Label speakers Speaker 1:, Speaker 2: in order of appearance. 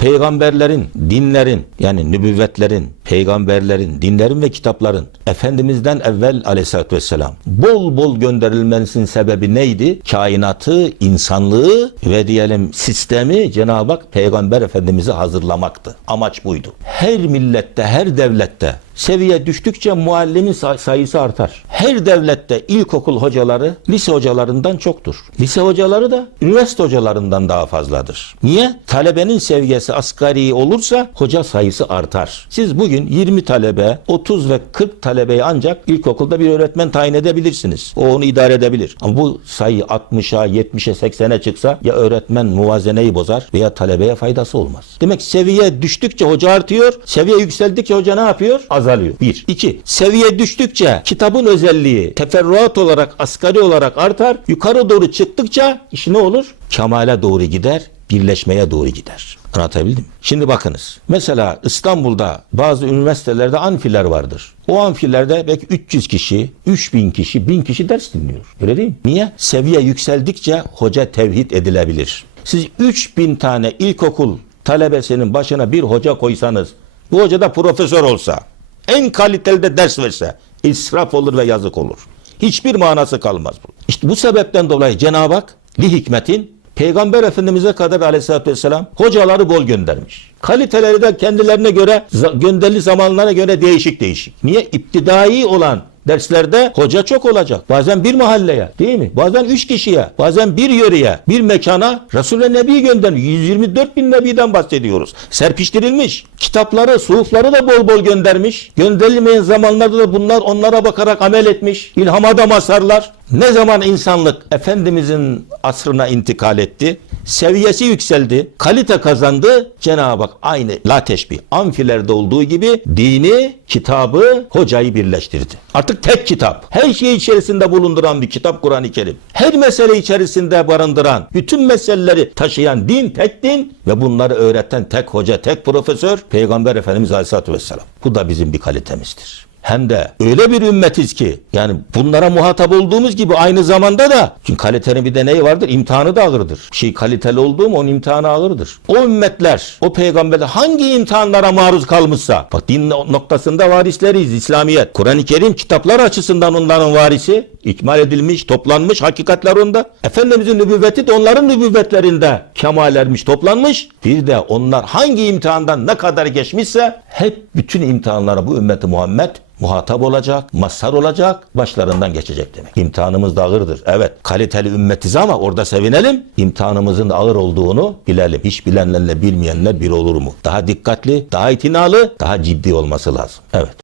Speaker 1: peygamberlerin, dinlerin yani nübüvvetlerin, peygamberlerin, dinlerin ve kitapların Efendimiz'den evvel aleyhissalatü vesselam bol bol gönderilmesinin sebebi neydi? Kainatı, insanlığı ve diyelim sistemi Cenab-ı Hak Peygamber Efendimiz'i hazırlamaktı. Amaç buydu. Her millette, her devlette seviye düştükçe muallimin say- sayısı artar. Her devlette ilkokul hocaları lise hocalarından çoktur. Lise hocaları da üniversite hocalarından daha fazladır. Niye? Talebenin seviyesi asgari olursa hoca sayısı artar. Siz bugün 20 talebe, 30 ve 40 talebeyi ancak ilkokulda bir öğretmen tayin edebilirsiniz. O onu idare edebilir. Ama bu sayı 60'a, 70'e, 80'e çıksa ya öğretmen muvazeneyi bozar veya talebeye faydası olmaz. Demek seviye düştükçe hoca artıyor, seviye yükseldikçe hoca ne yapıyor? Azalıyor. Bir. İki. Seviye düştükçe kitabın özelliği teferruat olarak, asgari olarak artar. Yukarı doğru çıktıkça iş ne olur? Kemale doğru gider, birleşmeye doğru gider. Anlatabildim mi? Şimdi bakınız. Mesela İstanbul'da bazı üniversitelerde amfiler vardır. O amfilerde belki 300 kişi, 3000 kişi, 1000 kişi ders dinliyor. Öyle değil mi? Niye? Seviye yükseldikçe hoca tevhid edilebilir. Siz 3000 tane ilkokul talebesinin başına bir hoca koysanız, bu hoca da profesör olsa, en kaliteli de ders verse, israf olur ve yazık olur. Hiçbir manası kalmaz bu. İşte bu sebepten dolayı Cenab-ı Hak li hikmetin Peygamber Efendimiz'e kadar aleyhissalatü vesselam hocaları bol göndermiş. Kaliteleri de kendilerine göre gönderili zamanlara göre değişik değişik. Niye? İptidai olan derslerde hoca çok olacak. Bazen bir mahalleye değil mi? Bazen üç kişiye, bazen bir yöreye, bir mekana Resul ve Nebi göndermiş. 124 bin Nebi'den bahsediyoruz. Serpiştirilmiş. Kitapları, suhufları da bol bol göndermiş. Gönderilmeyen zamanlarda da bunlar onlara bakarak amel etmiş. İlhama da mazharlar. Ne zaman insanlık Efendimizin asrına intikal etti? Seviyesi yükseldi, kalite kazandı. Cenab-ı Hak aynı la teşbih amfilerde olduğu gibi dini, kitabı, hocayı birleştirdi. Artık tek kitap. Her şeyi içerisinde bulunduran bir kitap Kur'an-ı Kerim. Her mesele içerisinde barındıran, bütün meseleleri taşıyan din tek din ve bunları öğreten tek hoca, tek profesör Peygamber Efendimiz Aleyhisselatü Vesselam. Bu da bizim bir kalitemizdir. Hem de öyle bir ümmetiz ki yani bunlara muhatap olduğumuz gibi aynı zamanda da çünkü kalitenin bir de neyi vardır? İmtihanı da ağırdır. Bir şey kaliteli olduğu mu onun imtihanı ağırdır. O ümmetler, o peygamberler hangi imtihanlara maruz kalmışsa bak din noktasında varisleriyiz İslamiyet. Kur'an-ı Kerim kitaplar açısından onların varisi ikmal edilmiş, toplanmış hakikatler onda. Efendimizin nübüvveti de onların nübüvvetlerinde kemal ermiş, toplanmış. Bir de onlar hangi imtihandan ne kadar geçmişse hep bütün imtihanlara bu ümmeti Muhammed muhatap olacak, mazhar olacak, başlarından geçecek demek. İmtihanımız da ağırdır. Evet, kaliteli ümmetiz ama orada sevinelim. İmtihanımızın da ağır olduğunu bilelim. Hiç bilenlerle bilmeyenler bir olur mu? Daha dikkatli, daha itinalı, daha ciddi olması lazım. Evet.